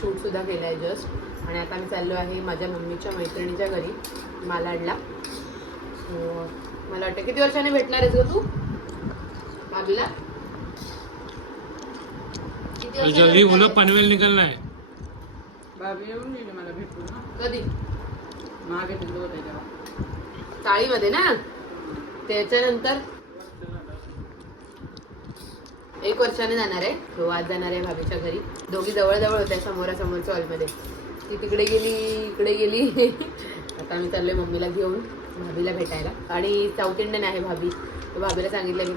Shoot सुद्धा केलं आहे जस्ट आणि आता मी चाललो आहे माझ्या मम्मीच्या मैत्रिणीच्या घरी मालाडला. सो मला वाटतं किती वर्षाने भेटणार आहेस ग तू? वर्षाने जल्दी बोलो? पनवेल निकलना है भाभी येऊन गेली मला भेटून ना कधी? मागे तिथं होते तेव्हा. चाळीमध्ये ना? त्याच्यानंतर? एक वर्षाने जाणार आहे. तो आज जाणार आहे भाभीच्या घरी. दोघी जवळ जवळ होत्या समोरासमोरच्या हॉलमध्ये. ती तिकडे गेली इकडे गेली. आता आम्ही चाललोय मम्मीला घेऊन भाभीला भेटायला. आणि साऊथ इंडियन आहे भाभी. भाभीला सांगितलं मी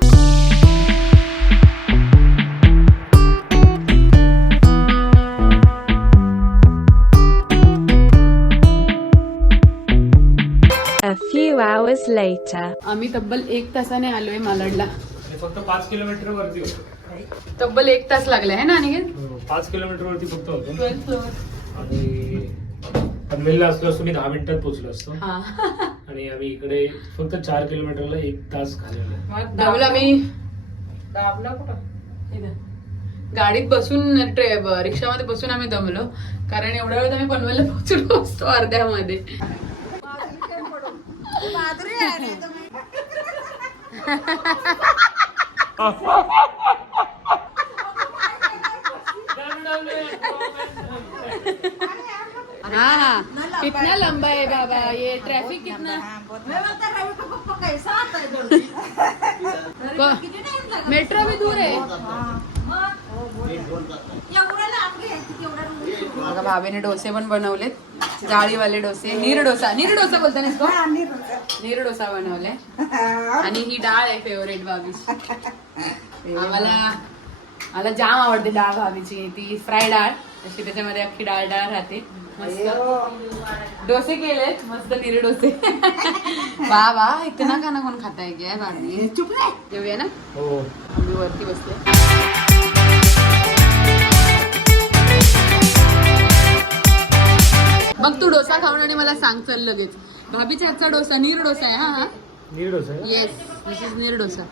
A few hours later. आम्ही तब्बल एक तासाने आलोय मालाडला फक्त पाच किलोमीटर वरती होतो. तब्बल एक तास लागलाय है ना अनिकेत? हो, पाच किलोमीटर वरती फक्त होतो. आणि पनवेलला असलो असतो मी दहा मिनिटात पोहोचलो असतो. हा. आणि आम्ही इकडे फक्त चार किलोमीटरला एक तास घालवला. दमला मी दाबला कुठं? इथं. गाडीत बसून ट्रे ब- रिक्षामध्ये बसून आम्ही दमलो. कारण एवढ्या वेळेत आम्ही पनवेलला पोहोचलो असतो अर्ध्यामध्ये. हाँ हाँ. कितना लंबा है बाबा? ये ट्रैफिक कितना? मेट्रो भी दूर है। भाभीने डोसे पण बनवलेत. जाळीवाले डोसे. नीर डोसा. नीर डोसा बोलता ना इसको नीर डोसा. बनवले आणि ही डाळ आहे फेवरेट भाभीची. आम्हाला मला जाम आवडते डाळ भाभीची. ती फ्राय डाळ अशी त्याच्यामध्ये अख्खी डाळ डाळ राहते. मस्त. डोसे केलेत मस्त नीर डोसे. वा वा इतना खाना कोण खाताय क्या भाभी. जेवूया ना? हो. आम्ही वरती बसले मग तू डोसा खाऊन आणि मला सांग चल लगेच. भाभीच्या हातचा डोसा नीर डोसा आहे हा हा. नीट होतं yes this is neer dosa.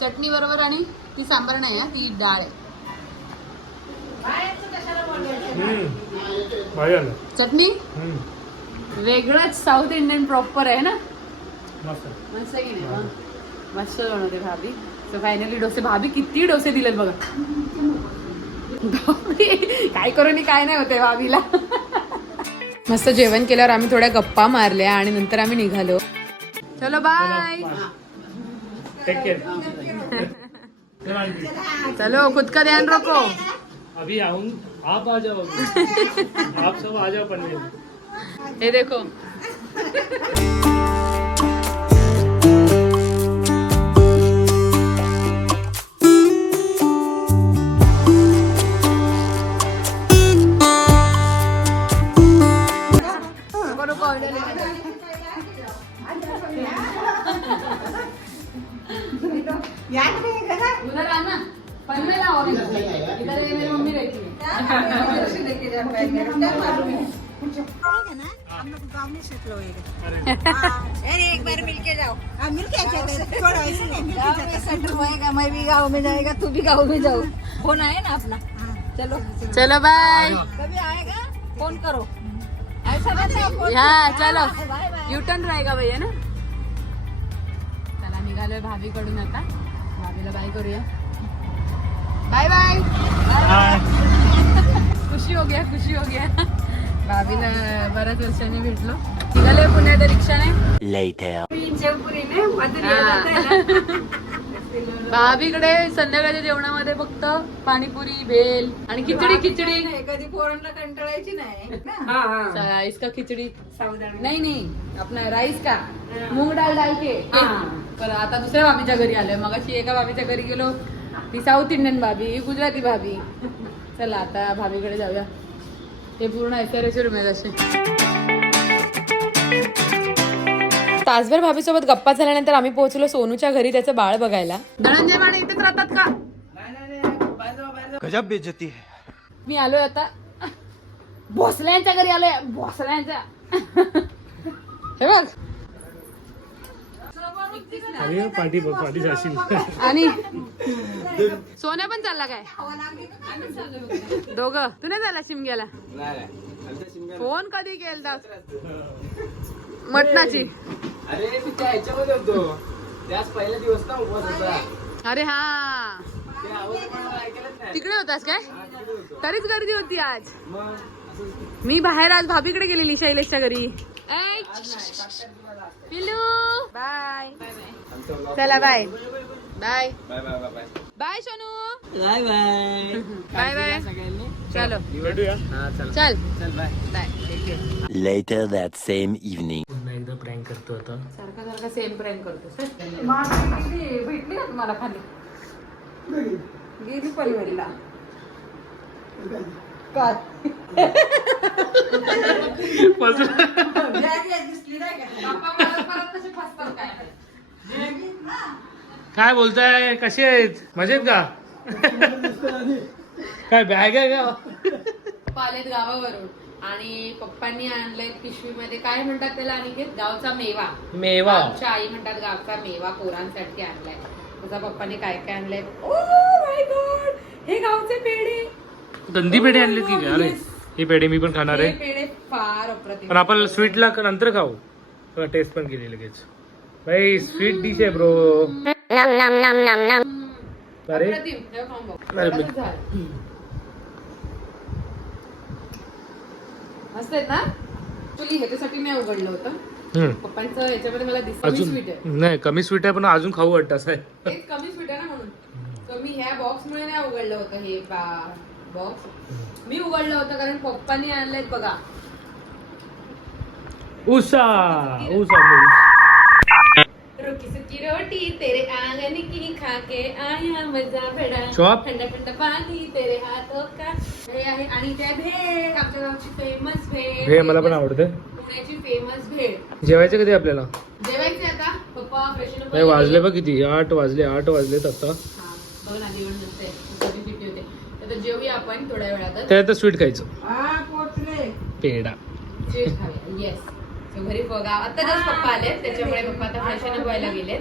चटणी बरोबर आणि ती सांबार नाही हा ती डाळ आहे. चटणी. वेगळंच साऊथ इंडियन प्रॉपर आहे ना? मस्त मस्त की नाही? मस्त बनवते भाभी. सो फायनली डोसे भाभी किती डोसे दिलेत बघा. काय करू नी काय नाही होते भाभीला. मस्त जेवण केल्यावर आम्ही थोड्या गप्पा मारल्या आणि नंतर आम्ही निघालो. चलो बाय चलो खुद का ध्यान रखो. अभी आऊं आप आ जाओ. आप सब आ जाओ हे देखो. रहती है अरे एक बार जाओ सेटल होएगा मैं भी गाँव में जाएगा तू भी गाँव में जाओ फोन आए ना अपना चलो चलो बाय. कभी आएगा फोन करो ऐसा हाँ चलो. युटर्न राहेगा भैया ना? चला निघालोय भाभीकडून आता. भाभीला बाय करूया. बाय बाय गया खुशी हो गया भाभीला बऱ्याच वर्षांनी भेटलो. निघालोय पुण्यात रिक्षाने भाभीकडे संध्याकाळच्या जेवणामध्ये फक्त पाणीपुरी भेल आणि खिचडी खिचडी. कधी पोरांना कंटाळायची नाही राईस का खिचडी? सावधान नहीं नहीं. अपना राईस का? मूंग डाल डाल के. पर आता दुसऱ्या भाभीच्या घरी आलोय. मग अशी एका भाभीच्या घरी गेलो. ती साऊथ इंडियन भाभी ही गुजराती भाभी. चला आता भाभीकडे जाऊया. ते पूर्ण ऐश्वर्याचे रूम आहेत असे तासभर भाभीसोबत गप्पा झाल्यानंतर आम्ही पोहोचलो सोनूच्या घरी त्याचं बाळ बघायला. धनंजय माने इथेच राहतात का? गजब बेइज्जती है। मी आलोय आता. भोसल्यांच्या घरी आलोय. भोसल्यांच्या. हे बघ. अरे पाठी बघ पाठी जाशील. आणि सोन्या पण चालला काय? दोघ. तू नाही झाला शिमग्याला फोन कधी केलता? मटणाची. अरे मी त्या ह्याच्यामध्ये होतो. त्याच पहिला दिवस ना उपवास होता. अरे हा. तिकडे होतास काय? तरीच गर्दी होती आज. मी बाहेर आज भाभीकडे गेलेली शैलेशच्या घरी. पिलू बाय चला bye bye bye bye bye bye bye Sonu bye bye bye bye चलो चल चल चल bye bye Later that same evening. पुन्हा एकदा प्रँक करतो आता. सारखा सारखा सेम प्रँक करतो. भेटली का तुम्हाला खाली? गेली पनवेलला काय बोलताय? कसे आहेत? मजेत का? काय बॅग आहे का? पालेत गावावरून. आणि पप्पांनी आणलंय पिशवीमध्ये. काय म्हणतात त्याला आणि गावचा मेवा. मेवा. आमच्या आई म्हणतात गावचा मेवा पोरांसाठी आणलाय. तुझा पप्पाने काय काय आणलंय? ओ माय गॉड हे गावचे पेढे. गंदी पेढे आणले की काय अरे. ही पेढे मी पण खाणार आहे. पेढे फार अप्रतिम. पण आपण स्वीटला नंतर खाऊ. टेस्ट पण केली लगेच. भाई स्वीट डिश आहे ब्रो अरे. अप्रतिम. हे खाऊन बघ. अरे, थोडंसं झालं. मस्त आहेत ना? ऍक्च्युली ह्याच्यासाठी मी उघडलं होतं. हम्म. पप्पांचं याच्यामध्ये मला दिसतं अजून स्वीट आहे. नाही कमी स्वीट आहे पण अजून खाऊ वाटतं असं आहे. कमी स्वीट आहे ना म्हणून. तर मी ह्या बॉक्स मुळे नाही उघडलं होतं हे बॉक्स मी उघडलं होतं कारण पप्पांनी आणलंय बघा. उसा उसा रोटी सुकी रोटी तेरे आंगन की खाके आया मजा बडा शॉप? थंड थंड पाणी तेरे हाथों का. हे आहे आणि त्या भेळ आमच्या गावची फेमस भेळ. हे मला पण आवडते. पुण्याची फेमस भेळ. जेवायचं कधी आपल्याला? जेवायचे आता. पप्पा फ्रेशन नाही वाजले बघ किती? आठ वाजले आठ वाजलेत आता. बघ ना जेवण नसते कधी सुट्टी होते तर जेवूया आपण थोड्या वेळातच. त्यात स्वीट खायचं. हा पोचले पेढा. येस घरी बघा. आता जस्ट पप्पा आले त्याच्यामुळे पप्पा आता फ्रेशन व्हायला गेले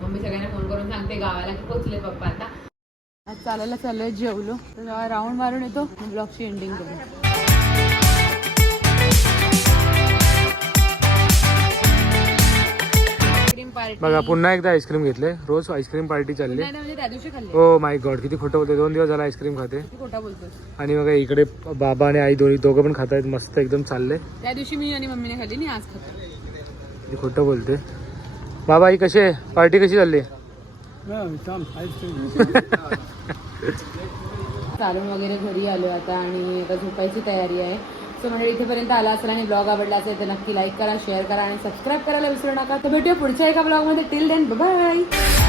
मम्मी सगळ्यांना फोन करून सांगते गावाला की पोहोचले पप्पा आता. आज चालायला चाललोय जेवलो. तर राऊंड मारून येतो. ब्लॉगची एंडिंग करू. पार्टी. बघा पुन्हा एकदा आईस्क्रीम घेतले. रोज आईस्क्रीम पार्टी चालली. म्हणजे त्या दिवशी खाल्ली. हो माय गॉड किती खोटं होते दोन दिवस झाला आईस्क्रीम खाते. तू खोटा बोलतोस आणि मग इकडे बाबा आणि आई दोन्ही दोघं पण खात आहेत मस्त एकदम चालले. त्या दिवशी मी आणि मम्मीने खाल्ली आणि आज खातो. किती खोटं बोलते बाबा आई कशी आहे? पार्टी कशी चालली चालून वगैरे घरी आलो आता आणि आता झोपायची तयारी आहे. सो म्हणजे इथेपर्यंत आला असेल आणि ब्लॉग आवडला असेल तर नक्की लाईक करा शेअर करा आणि सबस्क्राईब करायला विसरू नका. तर भेटूया पुढच्या एका ब्लॉगमध्ये टिल देन बाय